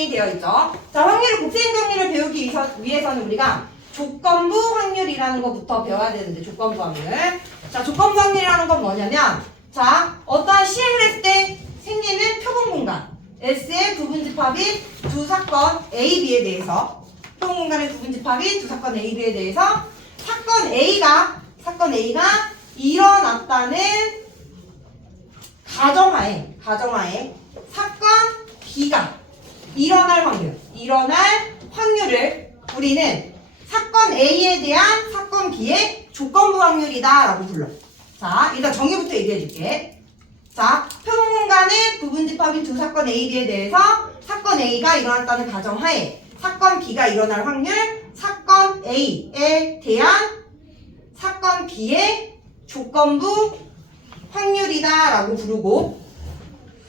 정리 되어 있죠. 자, 확률의 곱셈 정리를 배우기 위해서는 우리가 조건부 확률이라는 것부터 배워야 되는데, 조건부 확률. 자, 조건부 확률이라는 건 뭐냐면, 자, 어떠한 시행을 했을 때 생기는 표본 공간 S의 부분집합인 두 사건 A, B에 대해서, 표본 공간의 부분집합인 두 사건 A, B에 대해서 사건 A가 일어났다는 가정하에 사건 B가 일어날 확률을 우리는 사건 A에 대한 사건 B의 조건부 확률이다라고 불러. 자, 일단 정의부터 얘기해 줄게. 자, 표본 공간의 부분집합인 두 사건 A, B에 대해서 사건 A가 일어났다는 가정하에 사건 B가 일어날 확률, 사건 A에 대한 사건 B의 조건부 확률이다라고 부르고,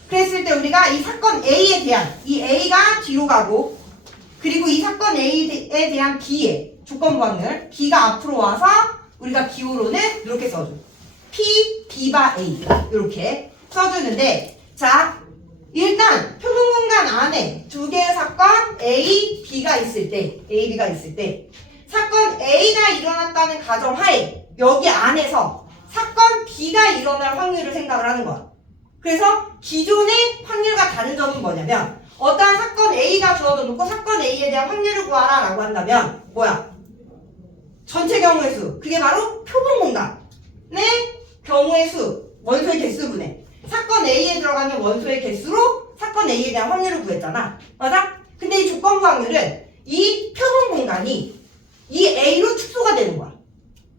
그랬을 때 우리가 이 사건 A에 대한, 이 A가 뒤로 가고, 그리고 이 사건 A에 대한 B의 조건부 확률, B가 앞으로 와서 우리가 기호로는 이렇게 써줘. P, B바 A 이렇게 써주는데, 자, 일단 표본 공간 안에 두 개의 사건 A, B가 있을 때 사건 A가 일어났다는 가정하에 여기 안에서 사건 B가 일어날 확률을 생각을 하는 거야. 그래서 기존의 확률과 다른 점은 뭐냐면, 어떠한 사건 A가 주어져 놓고 사건 A에 대한 확률을 구하라 라고 한다면 뭐야? 전체 경우의 수, 그게 바로 표본 공간의 경우의 수, 원소의 개수분의 사건 A에 들어가는 원소의 개수로 사건 A에 대한 확률을 구했잖아. 맞아? 근데 이 조건부 확률은 이 표본 공간이 이 A로 축소가 되는 거야.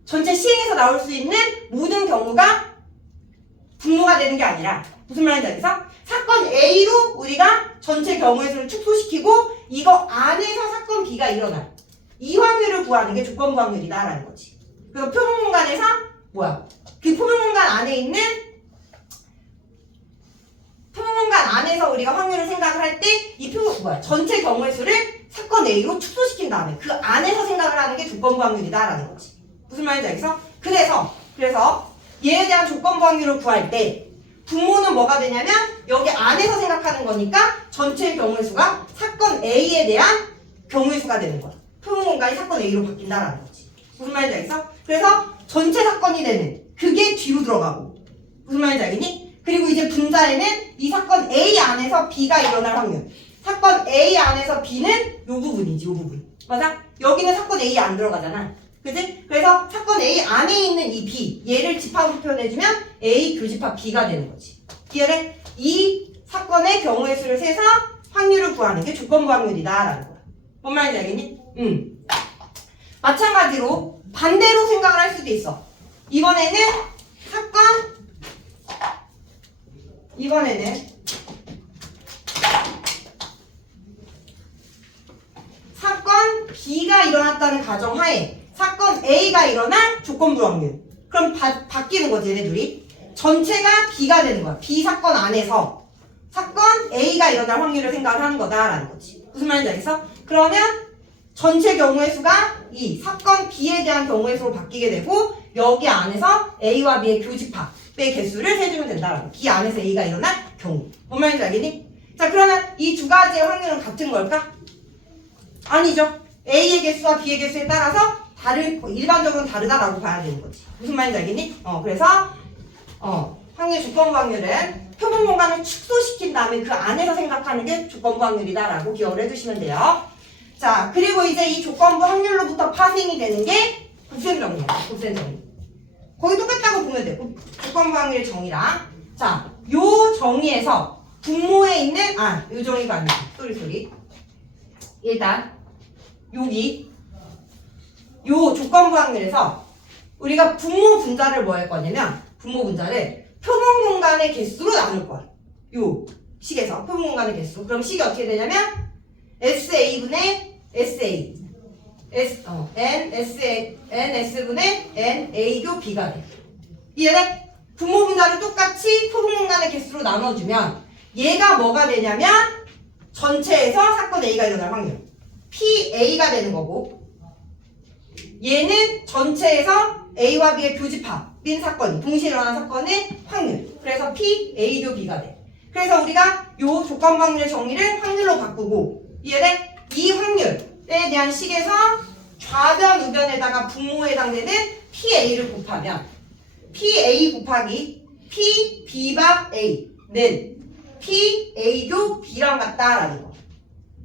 전체 시행에서 나올 수 있는 모든 경우가 분모가 되는 게 아니라, 무슨 말인지 알겠어? 사건 A로 우리가 전체 경우의 수를 축소시키고 이거 안에서 사건 B가 일어날 이 확률을 구하는 게 조건부 확률이다라는 거지. 그래서 표본 공간에서 뭐야? 그 표본 공간 안에 있는 표본 공간 안에서 우리가 확률을 생각을 할 때 이 전체 경우의 수를 사건 A로 축소시킨 다음에 그 안에서 생각을 하는 게 조건부 확률이다라는 거지. 무슨 말인지 알겠어? 그래서 얘에 대한 조건부 확률을 구할 때 분모는 뭐가 되냐면 여기 안에서 생각하는 거니까 전체 경우의 수가 사건 A에 대한 경우의 수가 되는 거야. 표본 공간이 사건 A로 바뀐다라는 거지. 무슨 말인지 알겠어? 그래서 전체 사건이 되는 그게 뒤로 들어가고, 무슨 말인지 알겠니? 그리고 이제 분자에는 이 사건 A 안에서 B가 일어날 확률, 사건 A 안에서 B는 요 부분이지, 요 부분. 맞아? 여기는 사건 A 안 들어가잖아. 그치? 그래서 사건 A 안에 있는 이 B, 얘를 집합으로 표현해주면 A 교집합 B가 되는 거지. 이해돼? 이 사건의 경우의 수를 세서 확률을 구하는 게 조건부 확률이다라는 거야. 뭔 말인지 알겠니? 마찬가지로 반대로 생각을 할 수도 있어. 이번에는 사건 B가 일어났다는 가정하에 사건 A가 일어날 조건부 확률. 그럼 바뀌는 거지, 얘네들이. 전체가 B가 되는 거야. B 사건 안에서 사건 A가 일어날 확률을 생각을 하는 거다라는 거지. 무슨 말인지 알겠어? 그러면 전체 경우의 수가 이 사건 B에 대한 경우의 수로 바뀌게 되고, 여기 안에서 A와 B의 교집합의 개수를 세주면 된다라는 거야. B 안에서 A가 일어날 경우. 뭔 말인지 알겠니? 자, 그러면 이 두 가지의 확률은 같은 걸까? 아니죠. A의 개수와 B의 개수에 따라서 일반적으로는 다르다라고 봐야 되는 거지. 무슨 말인지 알겠니? 그래서 확률 조건부 확률은 표본 공간을 축소시킨 다음에 그 안에서 생각하는 게 조건부 확률이다라고 기억을 해주시면 돼요. 자, 그리고 이제 이 조건부 확률로부터 파생이 되는 게 곱셈 정리야. 곱셈 정리. 거의 똑같다고 보면 돼. 조건부 확률 정의랑. 자, 요 정의에서 분모에 있는 요 정의가 아니지. 소리. 일단 여기 요 조건부 확률에서 우리가 분모 분자를 뭐 할 거냐면, 분모 분자를 표본 공간의 개수로 나눌 거야. 요 식에서 표본 공간의 개수. 그럼 식이 어떻게 되냐면 SA분의 SA NS분의 NA교 B가 돼. 이해돼? 분모 분자를 똑같이 표본 공간의 개수로 나눠주면 얘가 뭐가 되냐면 전체에서 사건 A가 일어날 확률 PA가 되는 거고, 얘는 전체에서 A와 B의 교집합인 사건이 동시에 일어난 사건의 확률. 그래서 PA교 B가 돼. 그래서 우리가 요 조건부 확률의 정의를 확률로 바꾸고 이해돼? 이 확률에 대한 식에서 좌변, 우변에다가 분모에 해당되는 PA를 곱하면 PA 곱하기 PB밥 A는 PA도 B랑 같다라는 거.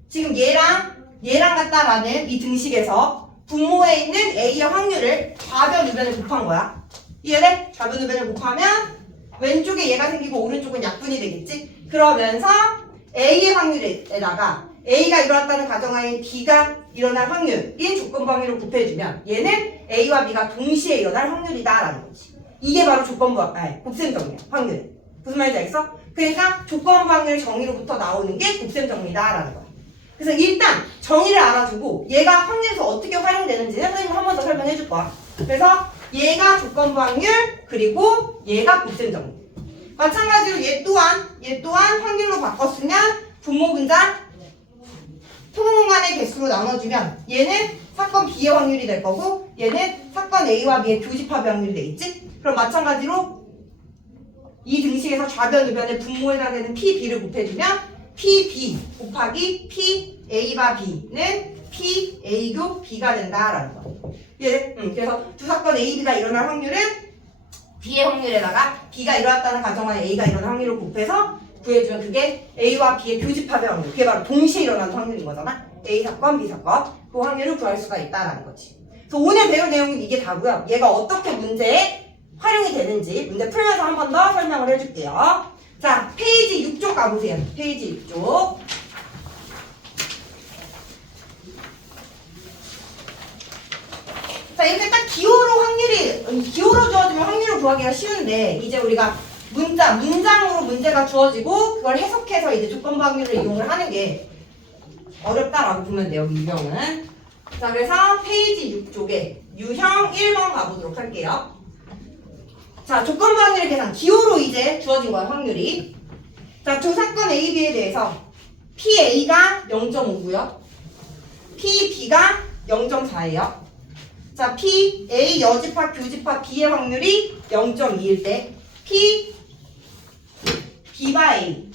지금 얘랑 같다라는 이 등식에서 분모에 있는 A의 확률을 좌변, 우변을 곱한 거야. 이해돼? 좌변, 우변을 곱하면 왼쪽에 얘가 생기고 오른쪽은 약분이 되겠지? 그러면서 A의 확률에다가 A가 일어났다는 가정하에 B가 일어날 확률인 조건부 확률을 곱해주면 얘는 A와 B가 동시에 일어날 확률이다라는 거지. 이게 바로 곱셈 정리야. 확률. 무슨 말인지 알겠어? 그러니까 조건부 확률 정의로부터 나오는 게 곱셈 정리다라는 거야. 그래서 일단 정의를 알아주고 얘가 확률에서 어떻게 활용되는지는 선생님이 한 번 더 설명해 줄 거야. 그래서 얘가 조건부 확률, 그리고 얘가 곱셈 정리. 마찬가지로 얘 또한 확률로 바꿨으면 분모 분자 표본 공간의 개수로 나눠주면 얘는 사건 B의 확률이 될 거고 얘는 사건 A와 B의 교집합의 확률이 되겠지? 그럼 마찬가지로 이 등식에서 좌변, 우변의 분모에 해당되는 PB를 곱해주면 PB 곱하기 PA와 B는 PA교 B가 된다라는 거. 예, 그래서 두 사건 A, B가 일어날 확률은 B의 확률에다가 B가 일어났다는 가정하에 A가 일어날 확률을 곱해서 구해주면 그게 A와 B의 교집합의 확률. 그게 바로 동시에 일어나는 확률인 거잖아. A 사건, B 사건. 그 확률을 구할 수가 있다라는 거지. 그래서 오늘 배울 내용은 이게 다고요. 얘가 어떻게 문제에 활용이 되는지 문제 풀면서 한 번 더 설명을 해줄게요. 자, 페이지 6쪽 가보세요. 페이지 6쪽. 자, 이렇게 딱 기호로 주어지면 확률을 구하기가 쉬운데, 이제 우리가 문장으로 문제가 주어지고, 그걸 해석해서 이제 조건부 확률을 이용을 하는 게 어렵다라고 보면 돼요, 유형은. 자, 그래서 페이지 6쪽에 유형 1번 가보도록 할게요. 자, 조건부 확률의 계산. 기호로 이제 주어진 거야, 확률이. 자, 두 사건 A, B에 대해서 PA가 0.5고요. PB가 0.4예요. 자, PA 여집합, 교집합 B의 확률이 0.2일 때 B바 A,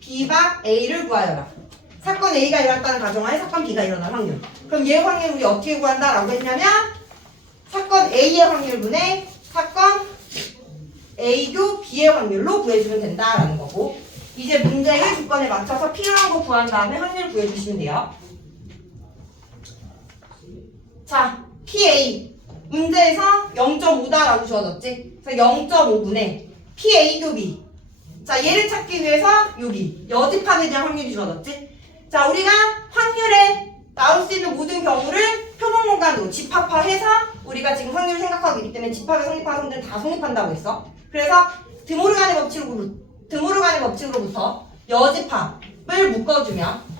B바 A를 구하여라. 사건 A가 일어났다는 가정하에 사건 B가 일어날 확률. 그럼 얘 확률 우리 어떻게 구한다라고 했냐면 사건 A의 확률분의 사건 A교 B의 확률로 구해주면 된다라는 거고, 이제 문제의 조건에 맞춰서 필요한 거 구한 다음에 확률 구해주시면 돼요. 자, PA 문제에서 0.5다라고 주어졌지? 그래서 0.5분의 PA교 B. 자, 얘를 찾기 위해서 여기 여집합에 대한 확률이 주어졌지? 자, 우리가 확률에 나올 수 있는 모든 경우를 표본 공간으로 집합화해서 우리가 지금 확률을 생각하고 있기 때문에 집합에 성립하는 성들은 다 성립한다고 했어. 그래서 드모르간의 법칙으로부터 여집합을 묶어주면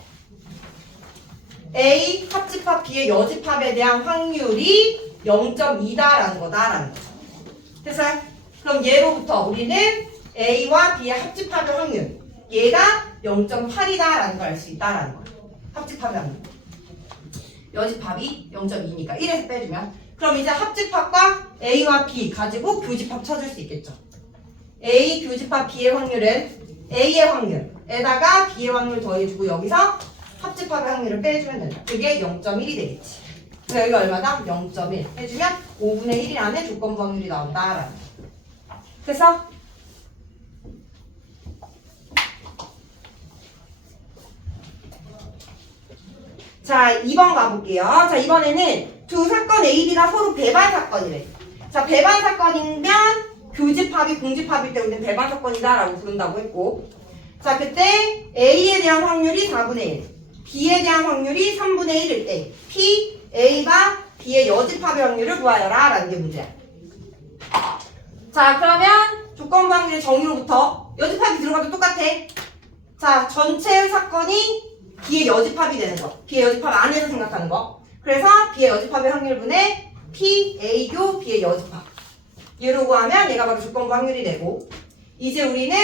A 합집합 B의 여집합에 대한 확률이 0.2다라는 거다라는 거죠. 됐어요? 그럼 얘로부터 우리는 A와 B의 합집합의 확률, 얘가 0.8이다라는 걸 알 수 있다라는 거예요. 합집합의 확률. 여집합이 0.2니까 1에서 빼주면, 그럼 이제 합집합과 A와 B 가지고 교집합 찾을 수 있겠죠. A 교집합 B의 확률은 A의 확률에다가 B의 확률 더해주고 여기서 합집합의 확률을 빼주면 된다. 그게 0.1이 되겠지. 그래서 여기가 얼마다? 0.1 해주면 5분의 1이 안에 조건부 확률이 나온다. 그래서 자, 2번 가볼게요. 자, 이번에는 두 사건 A, B가 서로 배반 사건이래. 자, 배반 사건이면 교집합이 공집합일 때 우리는 배반 사건이다라고 부른다고 했고, 자, 그때 A에 대한 확률이 4분의 1, B에 대한 확률이 3분의 1일 때 P, A가 B의 여집합의 확률을 구하여라 라는 게 문제야. 자, 그러면 조건부 확률의 정의로부터 여집합이 들어가도 똑같아. 자, 전체 사건이 B의 여집합이 되는 거. B의 여집합 안에서 생각하는 거. 그래서 B의 여집합의 확률분의 P, A교 B의 여집합. 얘로 구하면 얘가 바로 조건부 확률이 되고, 이제 우리는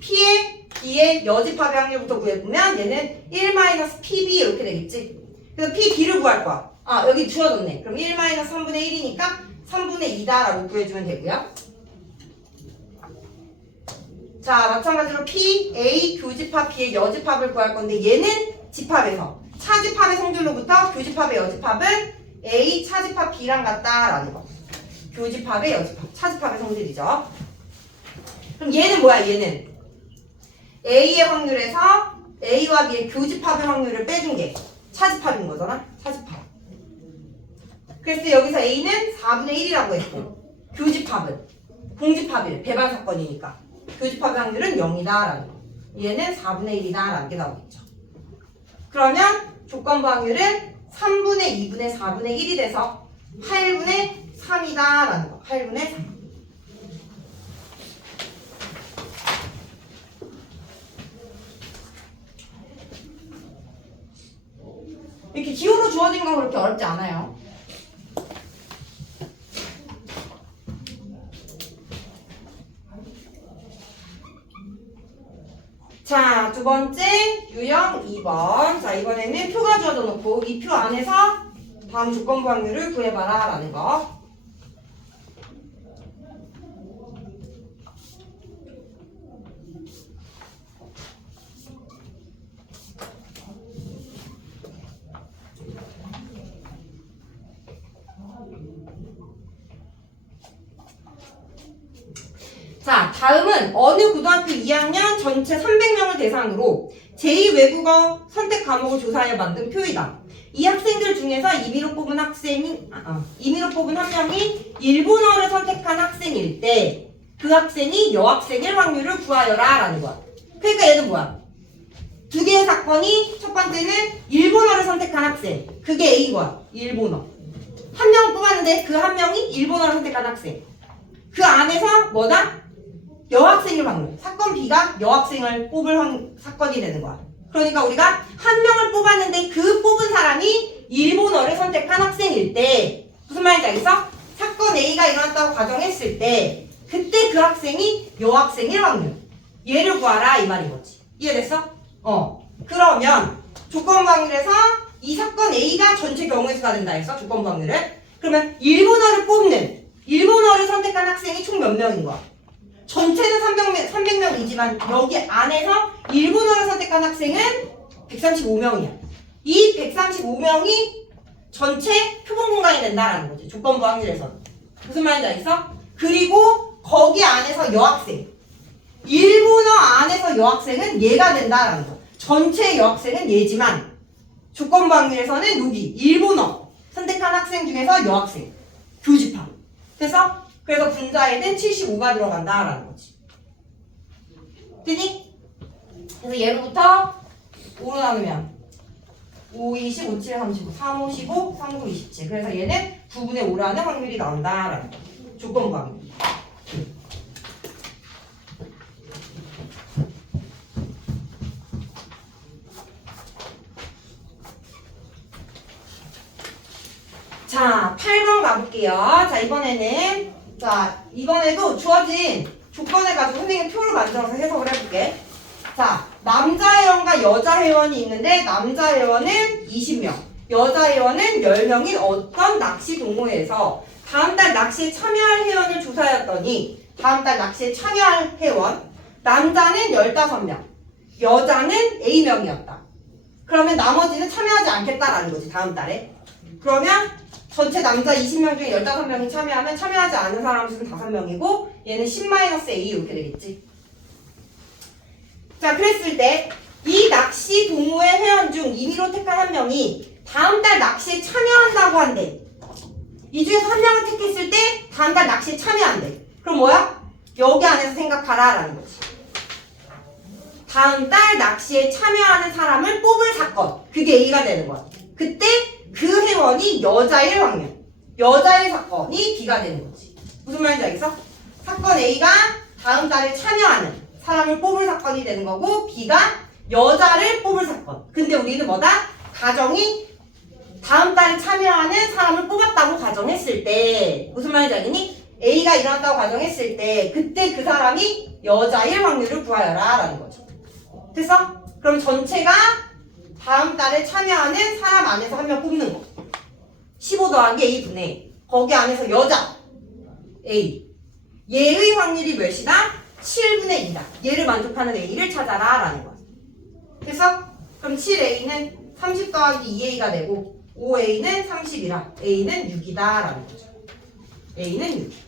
B의 여집합의 확률부터 구해보면 얘는 1-PB 이렇게 되겠지. 그래서 PB를 구할 거야. 아, 여기 주어졌네. 그럼 1-3분의 1이니까 3분의 2다라고 구해주면 되고요. 자, 마찬가지로 P, A, 교집합, B의 여집합을 구할 건데 얘는 집합에서 차집합의 성질로부터 교집합의 여집합은 A, 차집합 B랑 같다라는 거. 교집합의 여집합, 차집합의 성질이죠. 그럼 얘는 뭐야? 얘는 A의 확률에서 A와 B의 교집합의 확률을 빼준 게 차집합인 거잖아? 차집합. 그래서 여기서 A는 4분의 1이라고 했고 교집합은 공집합이래. 배반 사건이니까. 교집합의 확률은 0이다라는 거. 얘는 4분의 1이다라는 게 나오겠죠. 그러면 조건부 확률은 3분의 2분의 4분의 1이 돼서 8분의 3이다라는 거. 8분의 3. 이렇게 기호로 주어진 건 그렇게 어렵지 않아요. 자, 두 번째 유형 2번. 자, 이번에는 표가 주어져 놓고 이 표 안에서 다음 조건부 확률을 구해봐라 라는 거. 자, 다음은 어느 고등학교 2학년 전체 300명을 대상으로 제2외국어 선택 과목을 조사하여 만든 표이다. 이 학생들 중에서 임의로 뽑은 한 명이 일본어를 선택한 학생일 때 그 학생이 여학생일 확률을 구하여라 라는 거야. 그러니까 얘는 뭐야? 두 개의 사건이 첫 번째는 일본어를 선택한 학생. 그게 A인 거야. 일본어. 한 명을 뽑았는데 그 한 명이 일본어를 선택한 학생. 그 안에서 뭐다? 여학생일 확률. 사건 B가 여학생을 뽑을 사건이 되는 거야. 그러니까 우리가 한 명을 뽑았는데 그 뽑은 사람이 일본어를 선택한 학생일 때 무슨 말인지 알겠어? 사건 A가 일어났다고 가정했을 때 그때 그 학생이 여학생일 확률. 얘를 구하라 이 말인 거지. 이해됐어? 그러면 조건부 확률에서 이 사건 A가 전체 경우의 수가 된다 했어. 조건부 확률은. 그러면 일본어를 선택한 학생이 총 몇 명인 거야? 전체는 300명이지만 여기 안에서 일본어를 선택한 학생은 135명이야. 이 135명이 전체 표본 공간이 된다라는 거지. 조건부 확률에서는. 무슨 말인지 알겠어? 그리고 거기 안에서 여학생. 일본어 안에서 여학생은 얘가 된다라는 거. 전체 여학생은 얘지만 조건부 확률에서는 여기 일본어 선택한 학생 중에서 여학생. 교집합. 그래서 분자에는 75가 들어간다라는 거지. 되니? 그래서 예로부터 5로 나누면 5, 20, 5, 7, 35, 3, 5, 15, 3, 9, 27. 그래서 얘는 9분의 5라는 확률이 나온다라는 거. 조건부 확률. 자, 8번 가볼게요. 자, 이번에도 주어진 조건을 가지고 선생님이 표를 만들어서 해석을 해볼게. 자, 남자 회원과 여자 회원이 있는데 남자 회원은 20명, 여자 회원은 10명인 어떤 낚시 동호회에서 다음 달 낚시에 참여할 회원을 조사하였더니 다음 달 낚시에 참여할 회원 남자는 15명, 여자는 A명이었다. 그러면 나머지는 참여하지 않겠다라는 거지, 다음 달에. 그러면 전체 남자 20명 중에 15명이 참여하면 참여하지 않은 사람 수는 5명이고 얘는 10-A 이렇게 되겠지. 자, 그랬을 때 이 낚시 동호회 회원 중 임의로 택한 한 명이 다음 달 낚시에 참여한다고 한대. 이 중에서 한 명을 택했을 때 다음 달 낚시에 참여한대. 그럼 뭐야? 여기 안에서 생각하라 라는 거지. 다음 달 낚시에 참여하는 사람을 뽑을 사건. 그게 A가 되는 거야. 그때 그 회원이 여자일 확률. 여자일 사건이 B가 되는 거지. 무슨 말인지 알겠어? 사건 A가 다음 달에 참여하는 사람을 뽑을 사건이 되는 거고 B가 여자를 뽑을 사건. 근데 우리는 뭐다? 가정이 다음 달에 참여하는 사람을 뽑았다고 가정했을 때 무슨 말인지 알겠니? A가 일어났다고 가정했을 때 그때 그 사람이 여자일 확률을 구하여라 라는 거죠. 됐어? 그럼 전체가 다음 달에 참여하는 사람 안에서 한 명 뽑는 거. 15 더하기 A분의 거기 안에서 여자 A. 얘의 확률이 몇이다? 7분의 2다. 얘를 만족하는 A를 찾아라 라는 거야. 됐어? 그럼 7A는 30 더하기 2A가 되고 5A는 30이라 A는 6이다 라는 거죠. A는 6.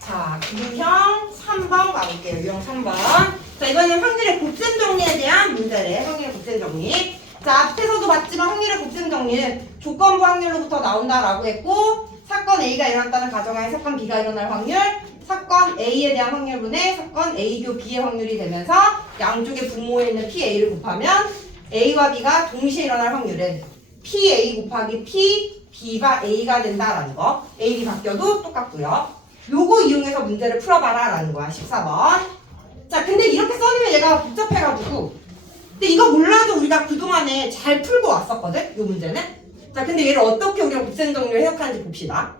자, 유형 3번 가볼게요. 유형 3번. 자, 이번엔 확률의 곱셈 정리에 대한 문제래. 확률의 곱셈 정리. 자, 앞에서도 봤지만 확률의 곱셈 정리는 조건부 확률로부터 나온다라고 했고, 사건 A가 일어났다는 가정하에 사건 B가 일어날 확률, 사건 A에 대한 확률분의 사건 A교 B의 확률이 되면서 양쪽의 분모에 있는 PA를 곱하면 A와 B가 동시에 일어날 확률은 PA 곱하기 P, B가 A가 된다라는 거. A, B 바뀌어도 똑같고요. 요거 이용해서 문제를 풀어봐라 라는 거야. 14번. 자, 근데 이렇게 써주면 얘가 복잡해가지고, 근데 이거 몰라도 우리가 그동안에 잘 풀고 왔었거든? 요 문제는. 자, 근데 얘를 어떻게 우리가 곱셈 정리를 해석하는지 봅시다.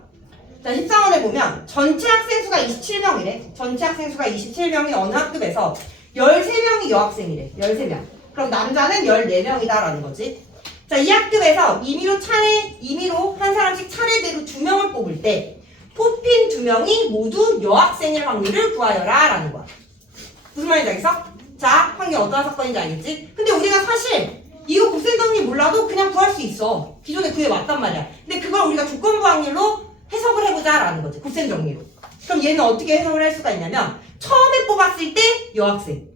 자, 14번에 보면 전체 학생 수가 27명이래. 전체 학생 수가 27명이 어느 학급에서 13명이 여학생이래. 13명. 그럼 남자는 14명이다 라는 거지. 자, 이 학급에서 임의로 한 사람씩 차례대로 2명을 뽑을 때 뽑힌 2명이 모두 여학생일 확률을 구하여라 라는 거야. 무슨 말인지 알겠어? 자, 확률 어떠한 사건인지 알겠지? 근데 우리가 사실 이거 곱셈 정리 몰라도 그냥 구할 수 있어. 기존에 그게 맞단 말이야. 근데 그걸 우리가 조건부 확률로 해석을 해보자 라는 거지. 곱셈 정리로. 그럼 얘는 어떻게 해석을 할 수가 있냐면 처음에 뽑았을 때 여학생,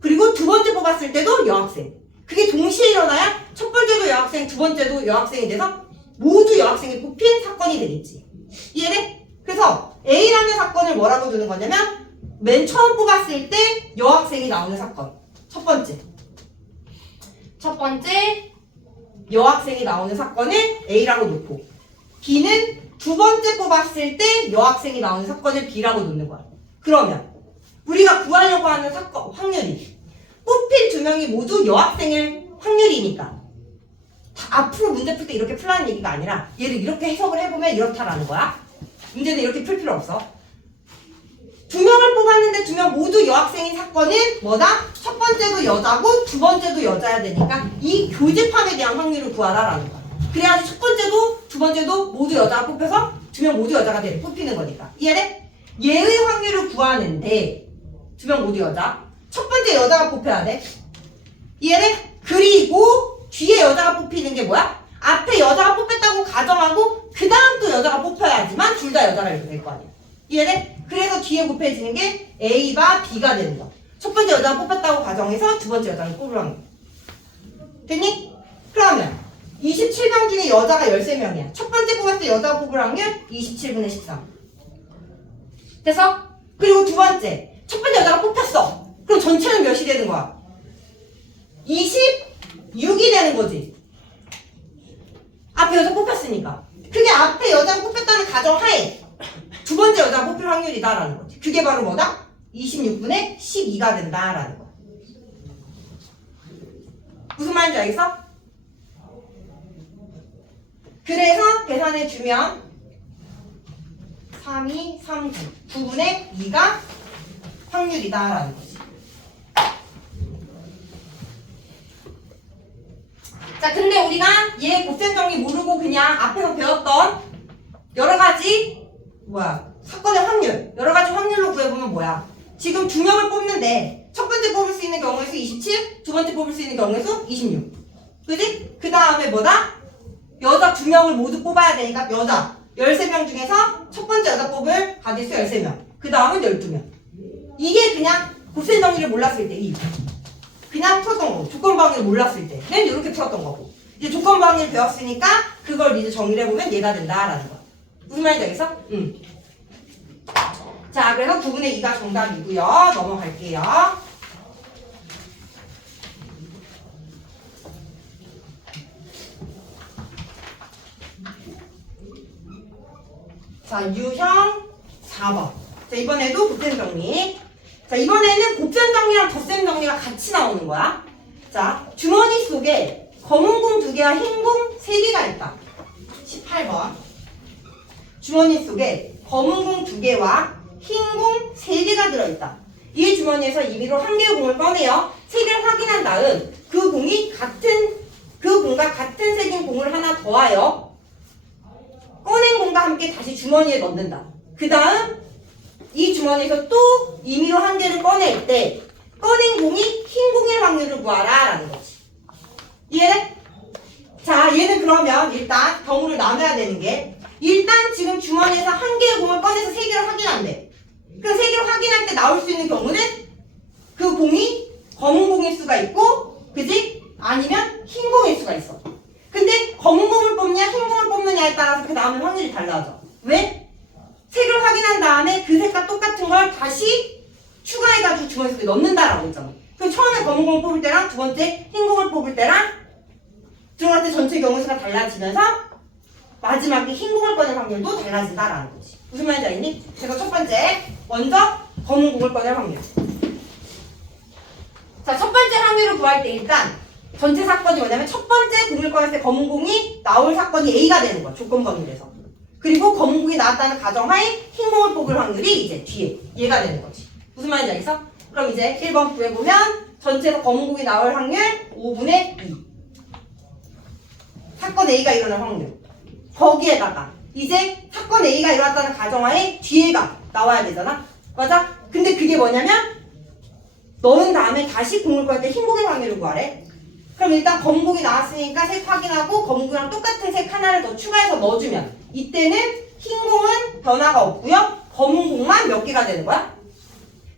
그리고 두 번째 뽑았을 때도 여학생. 그게 동시에 일어나야 첫 번째도 여학생, 두 번째도 여학생이 돼서 모두 여학생이 뽑힌 사건이 되겠지. 이해돼? 그래서 A라는 사건을 뭐라고 두는 거냐면 맨 처음 뽑았을 때 여학생이 나오는 사건. 첫 번째 여학생이 나오는 사건을 A라고 놓고, B는 두 번째 뽑았을 때 여학생이 나오는 사건을 B라고 놓는 거야. 그러면 우리가 구하려고 하는 사건 확률이 뽑힌 2명이 모두 여학생일 확률이니까 앞으로 문제 풀 때 이렇게 풀라는 얘기가 아니라 얘를 이렇게 해석을 해보면 이렇다라는 거야. 문제는 이렇게 풀 필요 없어. 2명을 뽑았는데 2명 모두 여학생인 사건은 뭐다? 첫 번째도 여자고 두 번째도 여자야 되니까 이 교집합에 대한 확률을 구하라라는 거야. 그래야 첫 번째도 두 번째도 모두 여자가 뽑혀서 2명 모두 여자가 뽑히는 거니까. 이해돼? 얘의 확률을 구하는데 2명 모두 여자, 첫 번째 여자가 뽑혀야 돼. 이해돼? 그리고 뒤에 여자가 뽑히는 게 뭐야? 앞에 여자가 뽑혔다고 가정하고 그 다음 또 여자가 뽑혀야지만 둘 다 여자가 이렇게 될 거 아니야. 이해돼? 그래서 뒤에 곱해지는 게 A가 B가 되는 거. 첫 번째 여자가 뽑혔다고 가정해서 두 번째 여자를 뽑으라는 거. 됐니? 그러면 27명 중에 여자가 13명이야. 첫 번째 뽑았을 때 여자가 뽑을 확률 27분의 13. 됐어? 그리고 두 번째, 첫 번째 여자가 뽑혔어. 그럼 전체는 몇이 되는 거야? 26이 되는 거지. 앞에 여자 뽑혔으니까. 그게 앞에 여자가 뽑혔다는 가정하에 두 번째 여자가 뽑힐 확률이다라는 거지. 그게 바로 뭐다? 26분의 12가 된다라는 거야. 무슨 말인지 알겠어? 그래서 계산해주면 3, 2, 3, 9. 9분의 2가 확률이다라는 거지. 자, 근데 우리가 얘 곱셈 정리 모르고 그냥 앞에서 배웠던 여러 가지 사건의 확률, 여러 가지 확률로 구해보면 뭐야? 지금 2명을 뽑는데 첫 번째 뽑을 수 있는 경우의 수 27, 두 번째 뽑을 수 있는 경우의 수 26. 그지? 그 다음에 뭐다? 여자 2명을 모두 뽑아야 되니까 여자 13명 중에서 첫 번째 여자 뽑을 가지수 13명. 그 다음은 12명. 이게 그냥 곱셈 정리를 몰랐을 때 그냥 풀었던 거고, 조건부 확률을 몰랐을 때는 이렇게 풀었던 거고, 이제 조건부 확률을 배웠으니까 그걸 이제 정리를 해보면 얘가 된다라는 거야. 무슨 말인지 알겠어? 자, 그래서 9분의 2가 정답이고요. 넘어갈게요. 자, 유형 4번. 자, 이번에도 곱셈 정리. 자, 이번에는 곱셈 정리랑 덧셈 정리가 같이 나오는 거야. 자, 주머니 속에 검은 공 2개와 흰 공 3개가 있다. 18번. 주머니 속에 검은 공 2개와 흰 공 3개가 들어있다. 이 주머니에서 임의로 한 개의 공을 꺼내요. 색을 확인한 다음 그 공과 같은 색인 공을 하나 더하여 꺼낸 공과 함께 다시 주머니에 넣는다. 그 다음 이 주머니에서 또 임의로 한 개를 꺼낼 때 꺼낸 공이 흰 공일 확률을 구하라 라는 거지. 이해돼? 자, 얘는 그러면 일단 경우를 나눠야 되는 게 일단 지금 주머니에서 한 개의 공을 꺼내서 세 개를 확인한대. 그럼 세 개를 확인할 때 나올 수 있는 경우는 그 공이 검은 공일 수가 있고, 그지? 아니면 흰 공일 수가 있어. 근데 검은 공을 뽑냐 흰 공을 뽑느냐에 따라서 그 나오는 확률이 달라져. 왜? 색을 확인한 다음에 그 색과 똑같은 걸 다시 추가해가지고 주머니 속에 넣는다라고 했잖아. 그럼 처음에 검은 공을 뽑을 때랑 두 번째 흰 공을 뽑을 때랑 들어갈 때 전체 경우수가 달라지면서 마지막에 흰 공을 꺼낼 확률도 달라진다라는 거지. 무슨 말인지 알겠니? 그래서 첫 번째, 먼저 검은 공을 꺼낼 확률. 자, 첫 번째 확률을 구할 때 일단 전체 사건이 뭐냐면 첫 번째 공을 꺼냈을 때 검은 공이 나올 사건이 A가 되는 거야. 조건 확률에서. 그리고 검은 공이 나왔다는 가정하에 흰 공을 뽑을 확률이 이제 뒤에 얘가 되는 거지. 무슨 말인지 알겠어? 그럼 이제 1번 구해보면 전체에서 검은 공이 나올 확률 5분의 2. 사건 A가 일어날 확률. 거기에다가 이제 사건 A가 일어났다는 가정하에 뒤에가 나와야 되잖아. 맞아? 근데 그게 뭐냐면 넣은 다음에 다시 공을 구할 때 흰 공의 확률을 구하래. 그럼 일단 검은 공이 나왔으니까 색 확인하고 검은 공이랑 똑같은 색 하나를 더 추가해서 넣어주면 이때는 흰 공은 변화가 없고요. 검은 공만 몇 개가 되는 거야?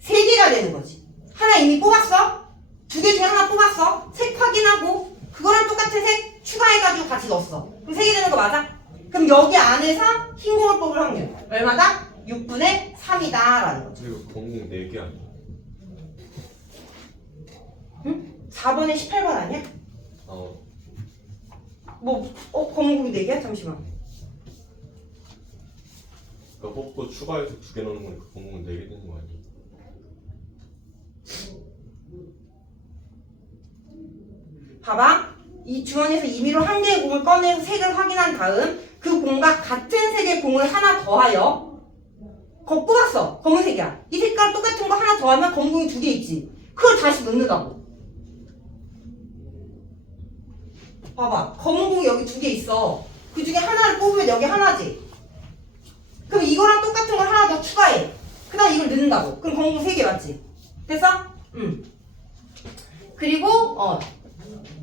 3개가 되는 거지. 하나 이미 뽑았어. 2개 중에 하나 뽑았어. 색 확인하고 그거랑 똑같은 색 추가해가지고 같이 넣었어. 그럼 3개 되는 거 맞아? 그럼 여기 안에서 흰 공을 뽑을 확률 얼마다? 6분의 3이다 라는 거지. 이거 검공 4개 아니야? 응? 4번에 18번 아니야? 검은 공이 4개야? 잠시만. 그러니까 뽑고 추가해서 2개 넣는 거니까 검공 4개 되는 거 아니야? 봐봐. 이 주머니에서 임의로 한 개의 공을 꺼내서 색을 확인한 다음 그 공과 같은 색의 공을 하나 더하여 거 뽑았어. 검은색이야. 이 색깔 똑같은 거 하나 더하면 검은 공이 2개 있지. 그걸 다시 넣는다고. 봐봐. 검은 공이 여기 2개 있어. 그 중에 하나를 뽑으면 여기 하나지. 그럼 이거랑 똑같은 걸 하나 더 추가해. 그 다음 이걸 넣는다고. 그럼 검은 공 3개 맞지? 됐어? 응. 그리고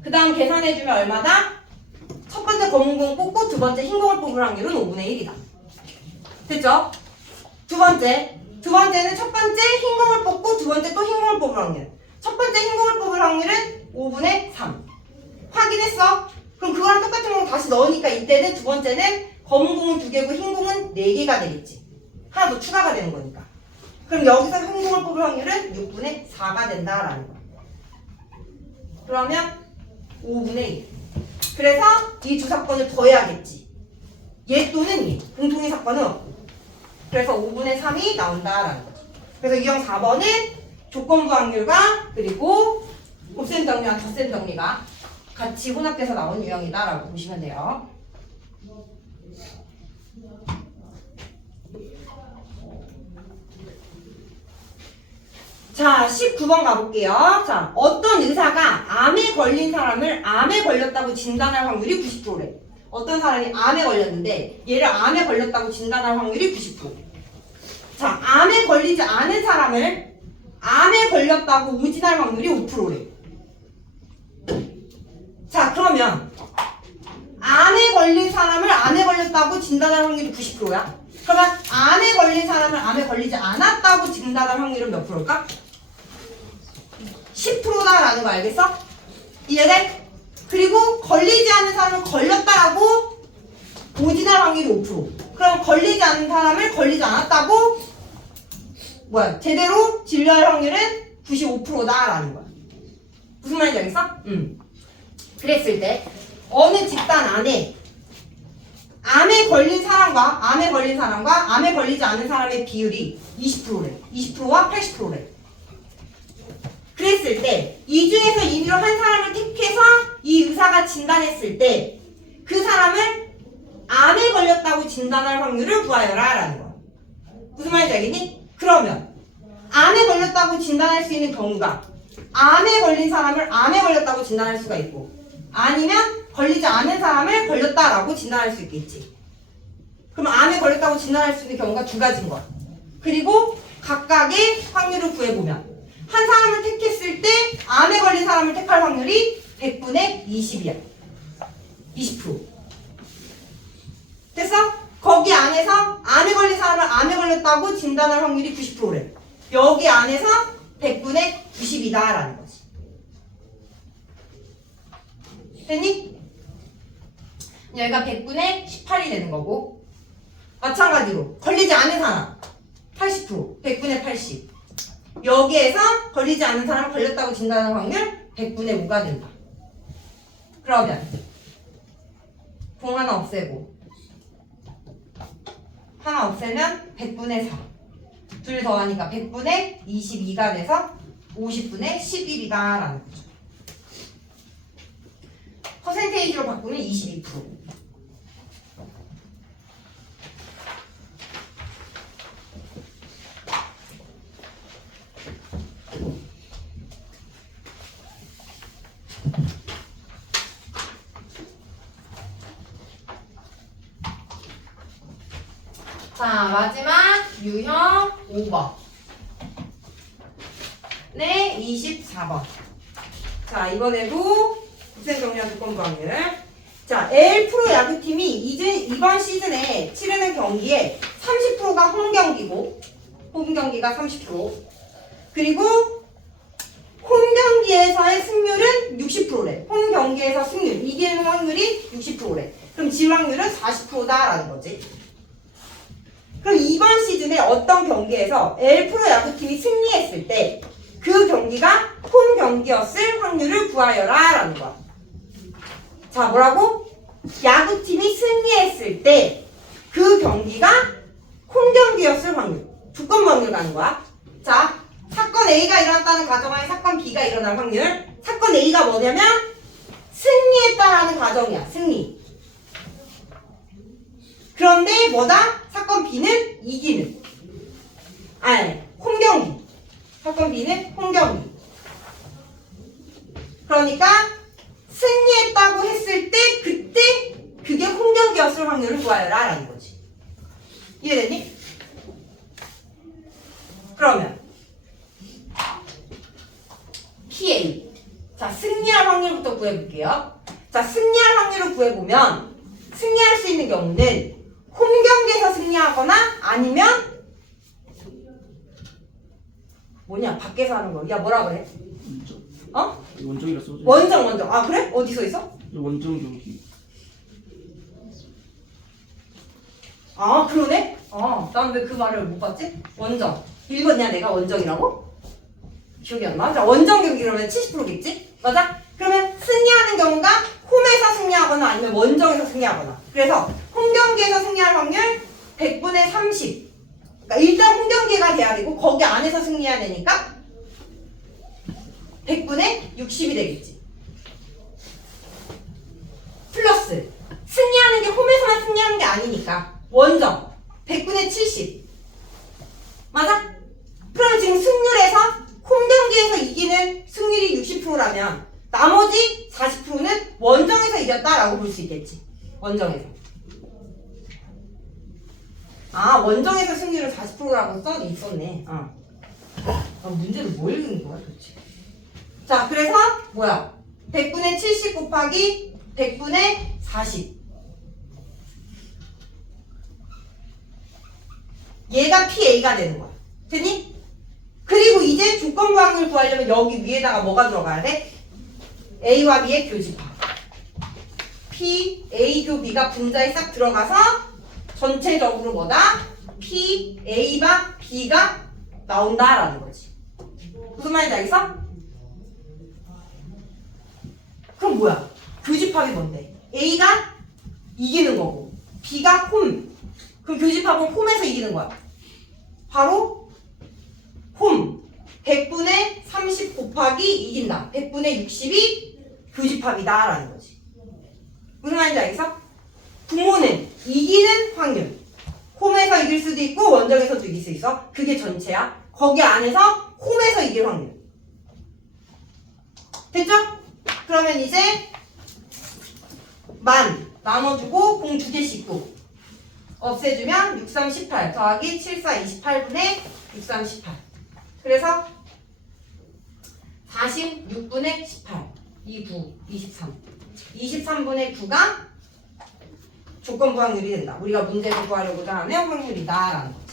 그 다음 계산해주면 얼마다? 첫 번째 검은 공 뽑고 두 번째 흰 공을 뽑을 확률은 5분의 1이다. 됐죠? 두 번째는 첫 번째 흰 공을 뽑고 두 번째 또 흰 공을 뽑을 확률. 첫 번째 흰 공을 뽑을 확률은 5분의 3. 확인했어? 그럼 그거랑 똑같은 거 다시 넣으니까 이때는 두 번째는 검은 공은 2개고 흰 공은 4개가 되겠지. 하나 더 추가가 되는 거니까. 그럼 여기서 흰 공을 뽑을 확률은 6분의 4가 된다라는 거야. 그러면 5분의 1. 그래서 이 두 사건을 더해야겠지. 얘 또는 얘. 공통의 사건은 없고. 그래서 5분의 3이 나온다라는 거죠. 그래서 유형 4번은 조건부 확률과 그리고 곱셈 정리와 덧셈 정리가 같이 혼합돼서 나온 유형이다라고 보시면 돼요. 자, 19번 가볼게요. 자, 어떤 의사가 암에 걸린 사람을 암에 걸렸다고 진단할 확률이 90%래. 어떤 사람이 암에 걸렸는데 얘를 암에 걸렸다고 진단할 확률이 90%. 자, 암에 걸리지 않은 사람을 암에 걸렸다고 의진할 확률이 5%래. 자, 그러면 암에 걸린 사람을 암에 걸렸다고 진단할 확률이 90%야. 그러면 암에 걸린 사람을 암에 걸리지 않았다고 진단할 확률은 몇 프로일까? 10%다라는 거 알겠어? 이해돼? 그리고 걸리지 않은 사람을 걸렸다라고 오진할 확률이 5%. 그럼 걸리지 않은 사람을 걸리지 않았다고 제대로 진료할 확률은 95%다라는 거야. 무슨 말인지 알겠어? 그랬을 때 어느 집단 안에 암에 걸린 사람과 암에 걸리지 않은 사람의 비율이 20%래. 20%와 80%래. 그랬을 때 이 중에서 임의로 한 사람을 택해서 이 의사가 진단했을 때 그 사람을 암에 걸렸다고 진단할 확률을 구하여라 라는 거야. 무슨 말인지 알겠니? 그러면 암에 걸렸다고 진단할 수 있는 경우가 암에 걸린 사람을 암에 걸렸다고 진단할 수가 있고 아니면 걸리지 않은 사람을 걸렸다라고 진단할 수 있겠지. 그럼 암에 걸렸다고 진단할 수 있는 경우가 두 가지인 거야. 그리고 각각의 확률을 구해보면 한 사람을 택했을 때 암에 걸린 사람을 택할 확률이 100분의 20이야. 20%. 됐어? 거기 안에서 암에 걸린 사람을 암에 걸렸다고 진단할 확률이 90%래. 여기 안에서 100분의 90이다라는 거지. 됐니? 여기가 100분의 18이 되는 거고 마찬가지로 걸리지 않은 사람 80%, 100분의 80. 여기에서 걸리지 않은 사람 걸렸다고 진단하는 확률 100분의 5가 된다. 그러면 공 하나 없애고 하나 없애면 100분의 4. 둘 더하니까 100분의 22가 돼서 50분의 11이다 라는 거죠. 퍼센테이지로 바꾸면 22%. 자, 마지막 유형 5번. 네, 24번. 자, 이번에도 국생정리와 조건부 확률. 자, L 프로 야구팀이 이번 시즌에 치르는 경기에 30%가 홈 경기고, 홈 경기가 30%. 그리고 홈 경기에서의 승률은 60%래. 홈 경기에서 승률, 이기는 확률이 60%래. 그럼 질 확률은 40%다라는 거지. 그럼 이번 시즌에 어떤 경기에서 L 프로 야구팀이 승리했을 때 그 경기가 홈 경기였을 확률을 구하여라 라는 거야. 자, 뭐라고? 야구팀이 승리했을 때 그 경기가 홈 경기였을 확률. 조건부 확률 가는 거야. 자, 사건 A가 일어났다는 가정하에 사건 B가 일어날 확률. 사건 A가 뭐냐면 승리했다라는 가정이야. 승리. 그런데 뭐다? 사건 B는 이기는. 아니, 홈 경기. 사건 B는 홈 경기. 그러니까 승리했다고 했을 때 그때 그게 홈 경기였을 확률을 구하여라 라는 거지. 이해됐니? 그러면 PA. 자, 승리할 확률부터 구해볼게요. 자, 승리할 확률을 구해보면 승리할 수 있는 경우는 홈 경기에서 승리하거나 아니면 뭐냐? 밖에서 하는 거. 야, 뭐라 그래? 원정. 어? 원정이라 써져. 원정. 아, 그래? 어디 써 있어? 원정 경기. 아, 그러네? 난 왜 그 말을 못 봤지? 원정. 읽었냐, 내가 원정이라고? 기억이 안 나. 자, 원정 경기 그러면 70%겠지? 맞아? 그러면 승리하는 경우가 홈에서 승리하거나 아니면 원정에서 승리하거나. 그래서 홈 경기에서 승리할 확률 100분의 30. 그러니까 일단 홈 경기가 돼야 되고 거기 안에서 승리해야 되니까 100분의 60이 되겠지. 플러스 승리하는 게 홈에서만 승리하는 게 아니니까 원정 100분의 70. 맞아? 그러면 지금 승률에서 홈 경기에서 이기는 승률이 60%라면 나머지 40%는 원정에서 이겼다라고 볼 수 있겠지. 원정에서. 아, 원정에서 승률을 40%라고 써 있었네. 문제를 뭐 읽은 거야 도대체? 자, 그래서 뭐야? 100분의 70 곱하기 100분의 40. 얘가 PA가 되는 거야. 됐니? 그리고 이제 조건부 확률 구하려면 여기 위에다가 뭐가 들어가야 돼? A와 B의 교집합. P, A 교 B가 분자에 싹 들어가서 전체적으로 뭐다? P, A바 B가 나온다라는 거지. 무슨 말인지 알겠어? 그럼 뭐야? 교집합이 뭔데? A가 이기는 거고 B가 홈. 그럼 교집합은 홈에서 이기는 거야. 바로 홈. 100분의 30 곱하기 이긴다. 100분의 60이 교집합이다 라는 거지. 무슨 말인지 알겠어? 분모는 이기는 확률. 홈에서 이길 수도 있고 원정에서도 이길 수 있어. 그게 전체야. 거기 안에서 홈에서 이길 확률. 됐죠? 그러면 이제 만 나눠주고 공 2개씩 또 없애주면 6, 3, 18 더하기 7, 4, 28분의 6, 3, 18. 그래서 46분의 18, 2, 9, 23. 23분의 9가 조건부 확률이 된다. 우리가 문제를 구하려고자 하는 확률이다라는 거지.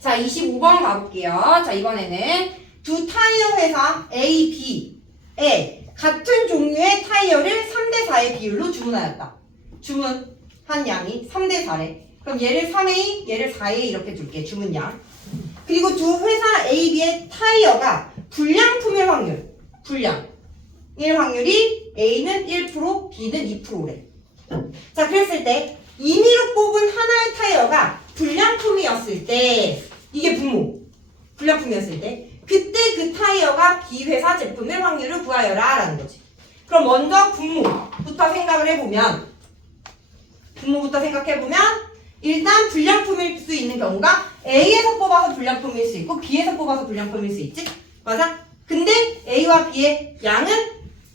자, 25번 가볼게요. 자, 이번에는 두 타이어 회사 A, B에 같은 종류의 타이어를 3대4의 비율로 주문하였다. 주문한 양이 3대4래. 그럼 얘를 3A, 얘를 4A 이렇게 줄게. 주문량. 그리고 두 회사 A, B의 타이어가 불량품일 확률. 불량일 확률이 A는 1%, B는 2%래. 자, 그랬을 때 임의로 뽑은 하나의 타이어가 불량품이었을 때 이게 불량품이었을 때 그때 그 타이어가 B 회사 제품의 확률을 구하여라 라는 거지. 그럼 먼저 분모부터 생각해보면 일단 불량품일 수 있는 경우가 A에서 뽑아서 불량품일 수 있고 B에서 뽑아서 불량품일 수 있지? 맞아? 근데 A와 B의 양은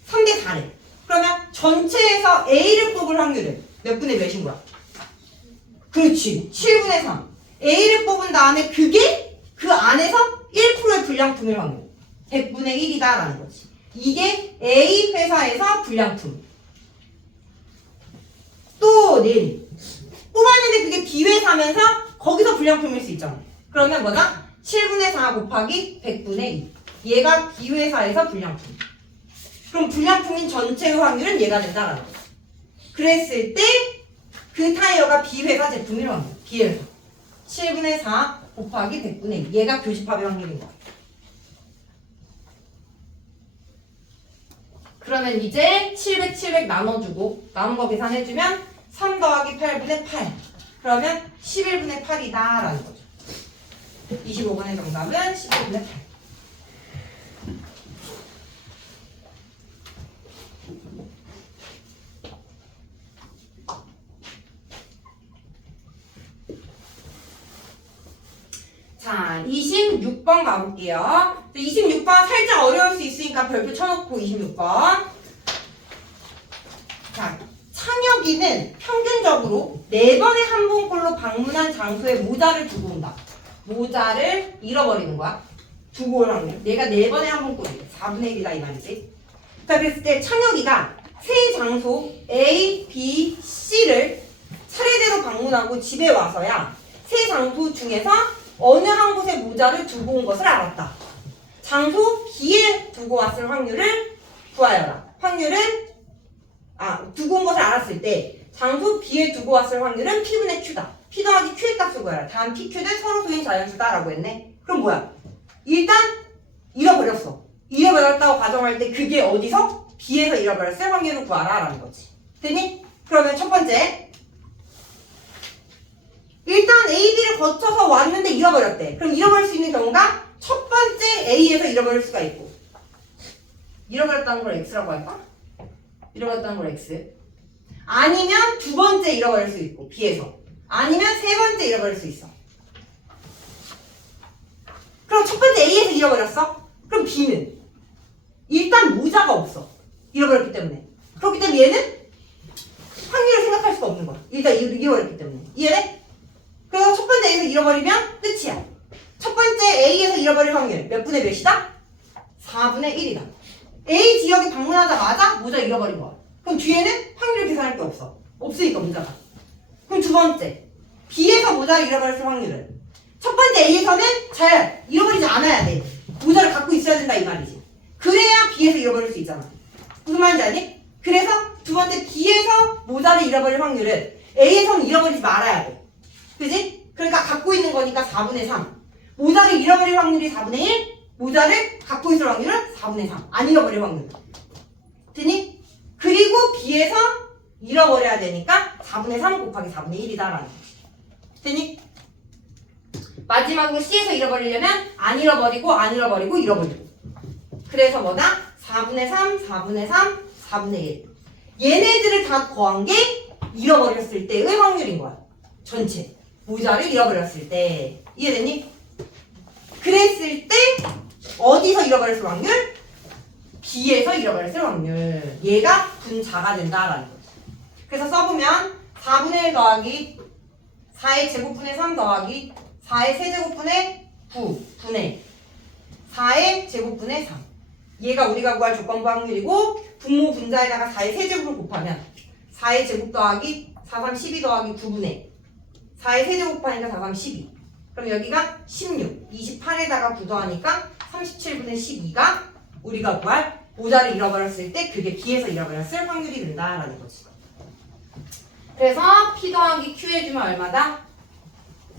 3대4래. 그러면 전체에서 A를 뽑을 확률은 몇 분의 몇인 거야? 그렇지. 7분의 3. A를 뽑은 다음에 그게 그 안에서 1%의 불량품일 확률. 100분의 1이다 라는 거지. 이게 A 회사에서 불량품. 또 내리. 뽑았는데 그게 B 회사면서 거기서 불량품일 수 있잖아. 그러면 뭐다? 7분의 4 곱하기 100분의 2. 얘가 B 회사에서 불량품. 그럼 불량품인 전체의 확률은 얘가 된다라는 거지. 그랬을 때 그 타이어가 B 회사 제품일 확률. B 회사. 7분의 4 곱하기 100분의 2. 얘가 교집합의 확률인 거야. 그러면 이제 700 나눠주고 남은 거 계산해주면 3 더하기 8분의 8. 그러면 11분의 8이다 라는 거죠. 25번의 정답은 11분의 8. 자, 26번 가볼게요. 26번 살짝 어려울 수 있으니까 별표 쳐놓고 26번. 자, 창혁이는 평균적으로 4번의 항공콜로 방문한 장소에 모자를 두고 온다. 모자를 잃어버리는 거야. 두고 올 확률. 얘가 4번의 항공콜이래. 4분의 1이다 이 말이지. 자, 그랬을 때 창혁이가 세 장소 A, B, C를 차례대로 방문하고 집에 와서야 세 장소 중에서 어느 한 곳에 모자를 두고 온 것을 알았다. 장소 B에 두고 왔을 확률을 구하여라. 확률은 두고 온 것을 알았을 때 장소 B에 두고 왔을 확률은 P분의 Q다. P 더하기 Q의 값을 구하라. 다음 PQ는 서로 소인 자연수다라고 했네. 그럼 뭐야? 일단 잃어버렸어. 잃어버렸다고 가정할 때 그게 어디서? B에서 잃어버렸을 확률을 구하라 라는 거지. 되니? 그러면 첫 번째 일단 A, B를 거쳐서 왔는데 잃어버렸대. 그럼 잃어버릴 수 있는 경우가 첫 번째 A에서 잃어버릴 수가 있고, 잃어버렸다는 걸 X라고 할까? 잃어버렸다는 걸 X. 아니면 두 번째 잃어버릴 수 있고 B에서. 아니면 세 번째 잃어버릴 수 있어. 그럼 첫 번째 A에서 잃어버렸어? 그럼 B는 일단 모자가 없어. 잃어버렸기 때문에. 그렇기 때문에 얘는 확률을 생각할 수가 없는 거야. 일단 잃어버렸기 때문에. 이해돼? 그래서 첫 번째 A에서 잃어버리면 끝이야. 첫 번째 A에서 잃어버릴 확률 몇 분의 몇이다? 4분의 1이다. A 지역에 방문하자마자 모자 잃어버린 거야. 그럼 뒤에는 확률을 계산할 게 없어. 없으니까 모자가. 그럼 두 번째 B에서 모자를 잃어버릴 확률은 첫 번째 A에서는 잘 잃어버리지 않아야 돼. 모자를 갖고 있어야 된다 이 말이지. 그래야 B에서 잃어버릴 수 있잖아. 무슨 말인지 아니? 그래서 두 번째 B에서 모자를 잃어버릴 확률은 A에서는 잃어버리지 말아야 돼. 그지? 그러니까 갖고 있는 거니까 4분의 3. 모자를 잃어버릴 확률이 4분의 1. 모자를 갖고 있을 확률은 4분의 3. 안 잃어버릴 확률. 되니? 그리고 B에서 잃어버려야 되니까 4분의 3 곱하기 4분의 1이다 라는 거지. 되니? 마지막으로 C에서 잃어버리려면 안 잃어버리고 안 잃어버리고 잃어버리고. 그래서 뭐다? 4분의 3, 4분의 3, 4분의 1. 얘네들을 다 더한 게 잃어버렸을 때의 확률인 거야. 전체. 모자를 잃어버렸을 때. 이해됐니? 그랬을 때 어디서 잃어버렸을 확률? B에서 잃어버렸을 확률. 얘가 분자가 된다라는 거지. 그래서 써보면 4분의 1 더하기 4의 제곱분의 3 더하기 4의 세제곱분의 9 분의 4의 제곱분의 3. 얘가 우리가 구할 조건부 확률이고 분모 분자에다가 4의 세제곱을 곱하면 4의 제곱 더하기 4, 3, 12 더하기 9분의 4의 세제곱 하니까 4, 3, 12. 그럼 여기가 16, 28에다가 9 더하니까 37분의 12가 우리가 구할 모자를 잃어버렸을 때 그게 B에서 잃어버렸을 확률이 된다라는 거지. 그래서 P 더하기 Q 해주면 얼마다?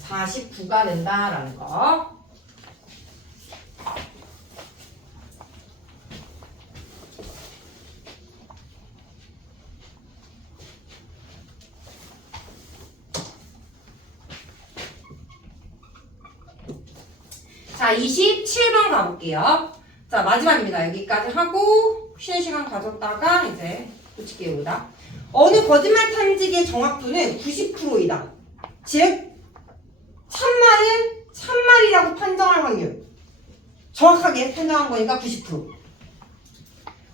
49가 된다라는 거. 자, 27번 가볼게요. 자, 마지막입니다. 여기까지 하고 쉬는 시간 가졌다가 이제 붙일게요, 여기다. 어느 거짓말 탐지기의 정확도는 90%이다. 즉, 참말은 참말이라고 판정할 확률. 정확하게 판정한 거니까 90%.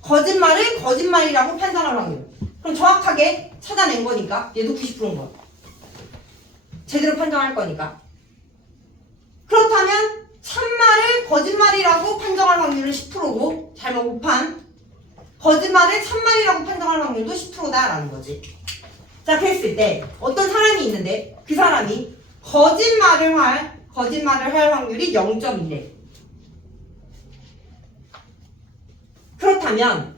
거짓말을 거짓말이라고 판정할 확률. 그럼 정확하게 찾아낸 거니까 얘도 90%인 거야. 제대로 판정할 거니까. 그렇다면 참말을 거짓말이라고 판정할 확률은 10%고 잘못 곱한 거짓말을 참말이라고 판정할 확률도 10%다라는 거지. 자, 그랬을 때 어떤 사람이 있는데 그 사람이 거짓말을 할 확률이 0.1래. 그렇다면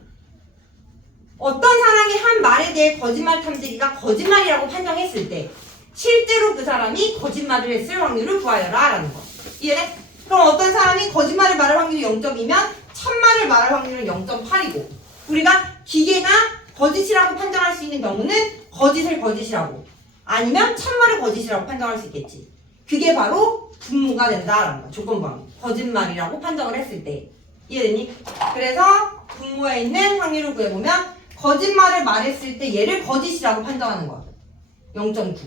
어떤 사람이 한 말에 대해 거짓말 탐지기가 거짓말이라고 판정했을 때 실제로 그 사람이 거짓말을 했을 확률을 구하여라 라는 거. 이해돼? 그럼 어떤 사람이 거짓말을 말할 확률이 0.2면 참말을 말할 확률은 0.8이고 우리가 기계가 거짓이라고 판정할 수 있는 경우는 거짓을 거짓이라고 아니면 참말을 거짓이라고 판정할 수 있겠지. 그게 바로 분모가 된다라는 거야. 조건부. 거짓말이라고 판정을 했을 때. 이해됐니? 그래서 분모에 있는 확률을 구해보면 거짓말을 말했을 때 얘를 거짓이라고 판정하는 거야. 0.9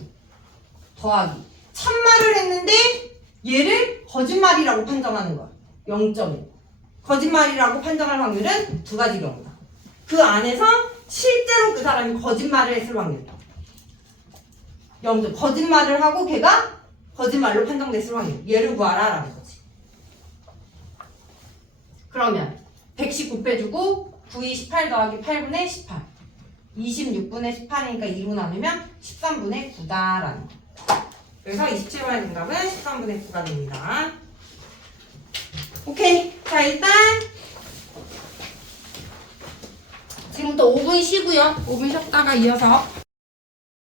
더하기 참말을 했는데 얘를 거짓말이라고 판정하는 거야. 0.1. 거짓말이라고 판정할 확률은 두 가지 경우다. 그 안에서 실제로 그 사람이 거짓말을 했을 확률. 0. 거짓말을 하고 걔가 거짓말로 판정됐을 확률. 얘를 구하라 라는 거지. 그러면 119 빼주고 9이 18 더하기 8분의 18. 26분의 18이니까 2로 나누면 13분의 9다라는 거. 그래서 27번의 정답은 13분의 9가 됩니다. 오케이. 자, 일단 지금부터 5분 쉬고요. 5분 쉬었다가 이어서